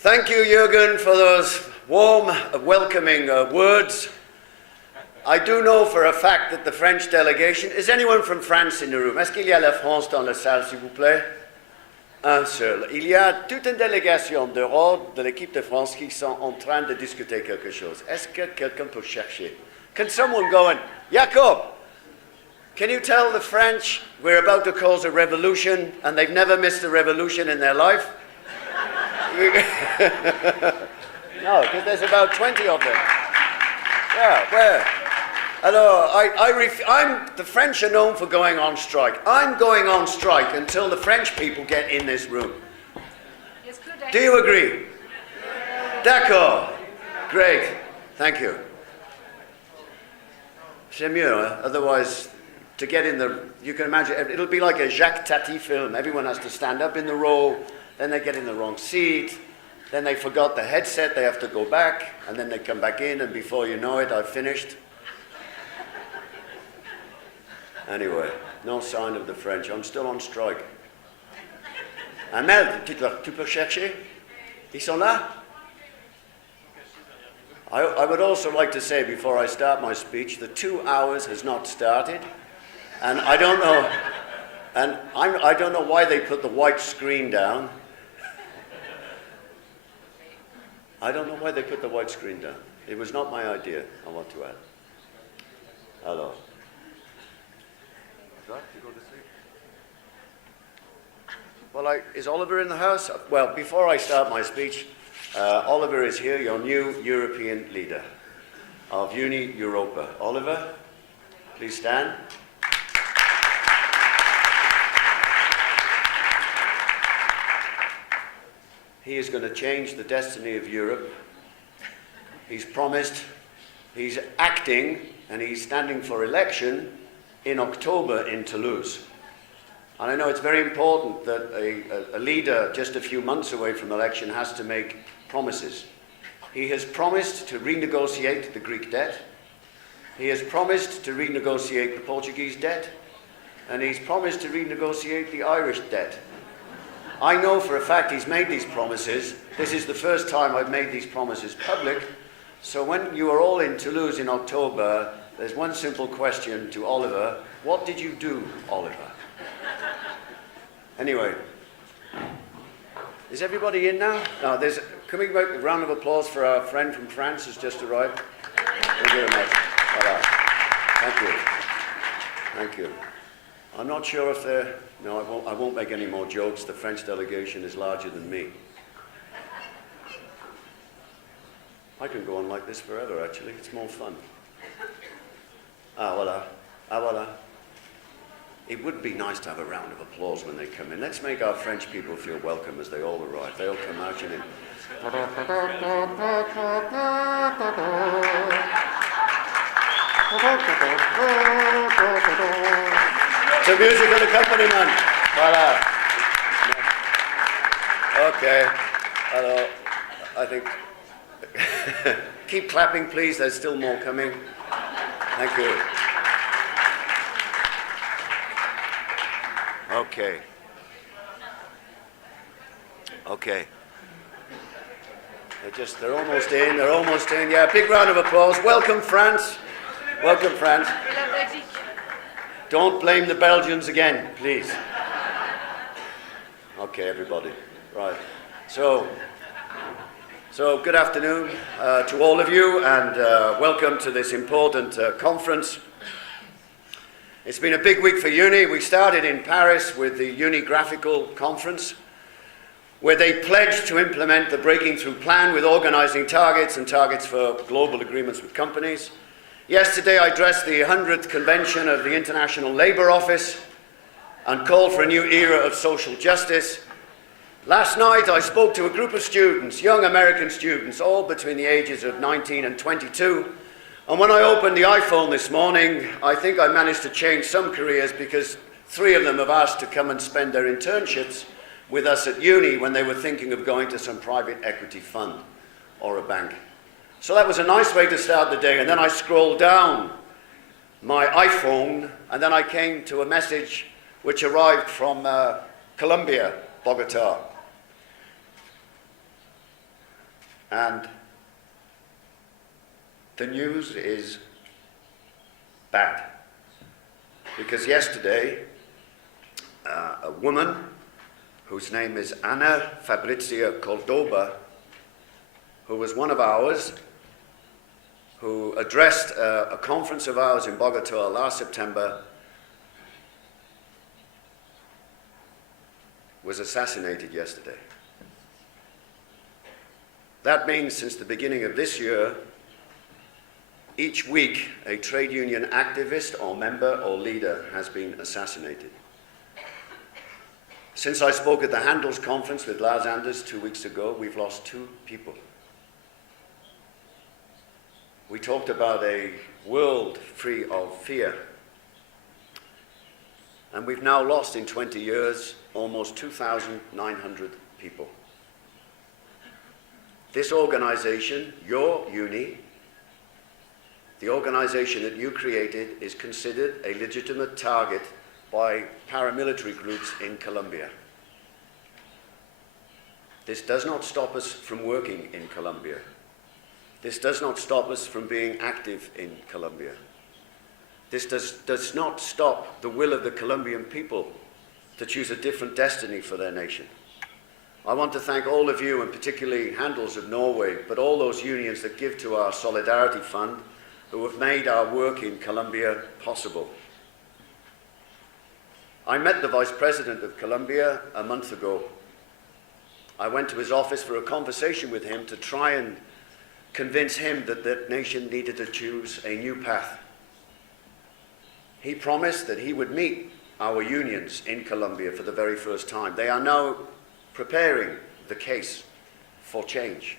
Thank you, Jürgen, for those warm, welcoming words. I do know for a fact that the French delegation... Is anyone from France in the room? Est-ce qu'il y a la France dans la salle, s'il vous plaît? Un seul. Il y a toute une délégation d'Europe, de l'équipe de France, qui sont en train de discuter quelque chose. Est-ce que quelqu'un peut chercher? Can someone go and... Jacob, can you tell the French we're about to cause a revolution and they've never missed a revolution in their life? No, because there's about 20 of them. Yeah, where? Hello, the French are known for going on strike. I'm going on strike until the French people get in this room. Do you agree? D'accord. Great. Thank you. C'est mieux, hein? Otherwise, to get in the... You can imagine, it'll be like a Jacques Tati film. Everyone has to stand up in the row, then they get in the wrong seat, then they forgot the headset, they have to go back, and then they come back in, and before you know it, I've finished. Anyway, no sign of the French. I'm still on strike. Amel, tu peux chercher? Ils sont là? I would also like to say before I start my speech, the 2 hours has not started, and I don't know, I don't know why they put the white screen down. I don't know why they put the white screen down. It was not my idea, I want to add. Hello. Well, is Oliver in the house? Well, before I start my speech, Oliver is here, your new European leader of UNI Europa. Oliver, please stand. He is going to change the destiny of Europe. He's promised, he's acting, and he's standing for election in October in Toulouse. And I know it's very important that a leader just a few months away from election has to make promises. He has promised to renegotiate the Greek debt. He has promised to renegotiate the Portuguese debt. And he's promised to renegotiate the Irish debt. I know for a fact he's made these promises. This is the first time I've made these promises public. So when you are all in Toulouse in October, there's one simple question to Oliver. What did you do, Oliver? Anyway, is everybody in now? No, can we make a round of applause for our friend from France who's just arrived? Thank you very much. Voilà. Thank you. Thank you. I'm not sure if they're... No, I won't make any more jokes. The French delegation is larger than me. I can go on like this forever, actually. It's more fun. Ah, voilà. Ah, voilà. It would be nice to have a round of applause when they come in. Let's make our French people feel welcome as they all arrive. They all come marching in. It's a musical accompaniment. Voilà. Okay. Hello. I think... Keep clapping, please. There's still more coming. Thank you. Okay. Okay. They're almost in. Yeah, big round of applause. Welcome, France. Welcome, France. Don't blame the Belgians again, please. Okay, everybody. Right. So good afternoon to all of you, and welcome to this important conference. It's been a big week for UNI. We started in Paris with the UNI Graphical Conference, where they pledged to implement the Breaking Through Plan with organizing targets and targets for global agreements with companies. Yesterday, I addressed the 100th convention of the International Labour Office and called for a new era of social justice. Last night, I spoke to a group of students, young American students, all between the ages of 19 and 22. And when I opened the iPhone this morning, I think I managed to change some careers because 3 of them have asked to come and spend their internships with us at uni when they were thinking of going to some private equity fund or a bank. So that was a nice way to start the day. And then I scrolled down my iPhone, and then I came to a message which arrived from Colombia, Bogota. And the news is bad. Because yesterday, a woman whose name is Ana Fabrizia Cordoba, who was one of ours, who addressed a conference of ours in Bogota last September, was assassinated yesterday. That means since the beginning of this year, each week a trade union activist or member or leader has been assassinated. Since I spoke at the Handels conference with Lars Anders 2 weeks ago, we've lost 2 people. We talked about a world free of fear. And we've now lost in 20 years almost 2,900 people. This organization, your uni, the organization that you created, is considered a legitimate target by paramilitary groups in Colombia. This does not stop us from working in Colombia. This does not stop us from being active in Colombia. This does not stop the will of the Colombian people to choose a different destiny for their nation. I want to thank all of you, and particularly Handels of Norway, but all those unions that give to our Solidarity Fund, who have made our work in Colombia possible. I met the Vice President of Colombia a month ago. I went to his office for a conversation with him to try and convince him that the nation needed to choose a new path. He promised that he would meet our unions in Colombia for the very first time. They are now preparing the case for change.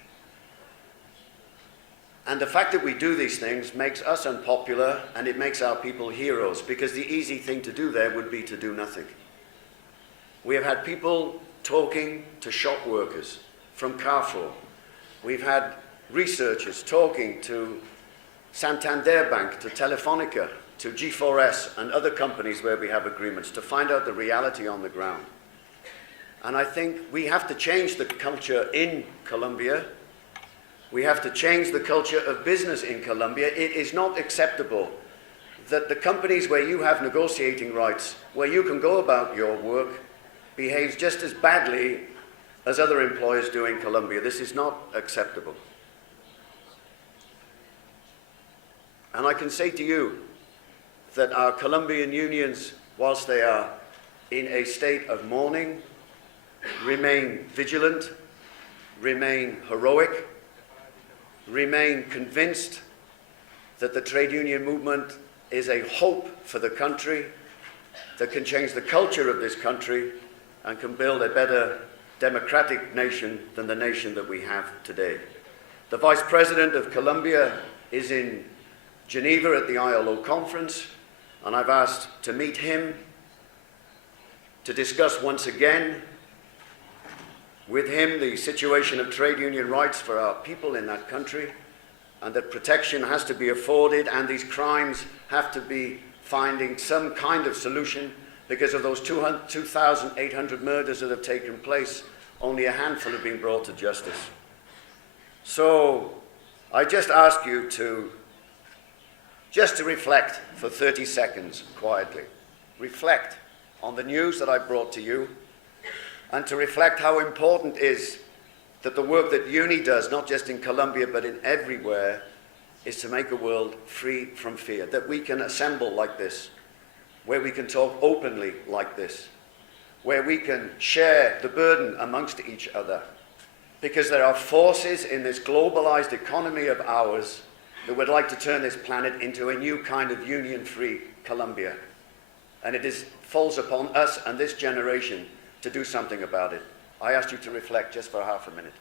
And the fact that we do these things makes us unpopular, and it makes our people heroes, because the easy thing to do there would be to do nothing. We have had people talking to shop workers from Carrefour. We've had researchers talking to Santander Bank, to Telefonica, to G4S and other companies where we have agreements to find out the reality on the ground. And I think we have to change the culture in Colombia. We have to change the culture of business in Colombia. It is not acceptable that the companies where you have negotiating rights, where you can go about your work, behaves just as badly as other employers do in Colombia. This is not acceptable. And I can say to you that our Colombian unions, whilst they are in a state of mourning, remain vigilant, remain heroic, remain convinced that the trade union movement is a hope for the country that can change the culture of this country and can build a better democratic nation than the nation that we have today. The Vice President of Colombia is in Geneva at the ILO conference, and I've asked to meet him to discuss once again with him the situation of trade union rights for our people in that country, and that protection has to be afforded, and these crimes have to be finding some kind of solution, because of those 2,800 murders that have taken place, only a handful have been brought to justice. So I just ask you to reflect for 30 seconds quietly. Reflect on the news that I brought to you, and to reflect how important it is that the work that UNI does, not just in Colombia but in everywhere, is to make a world free from fear, that we can assemble like this, where we can talk openly like this, where we can share the burden amongst each other, because there are forces in this globalized economy of ours that would like to turn this planet into a new kind of union-free Colombia. And it falls upon us and this generation to do something about it. I ask you to reflect just for half a minute.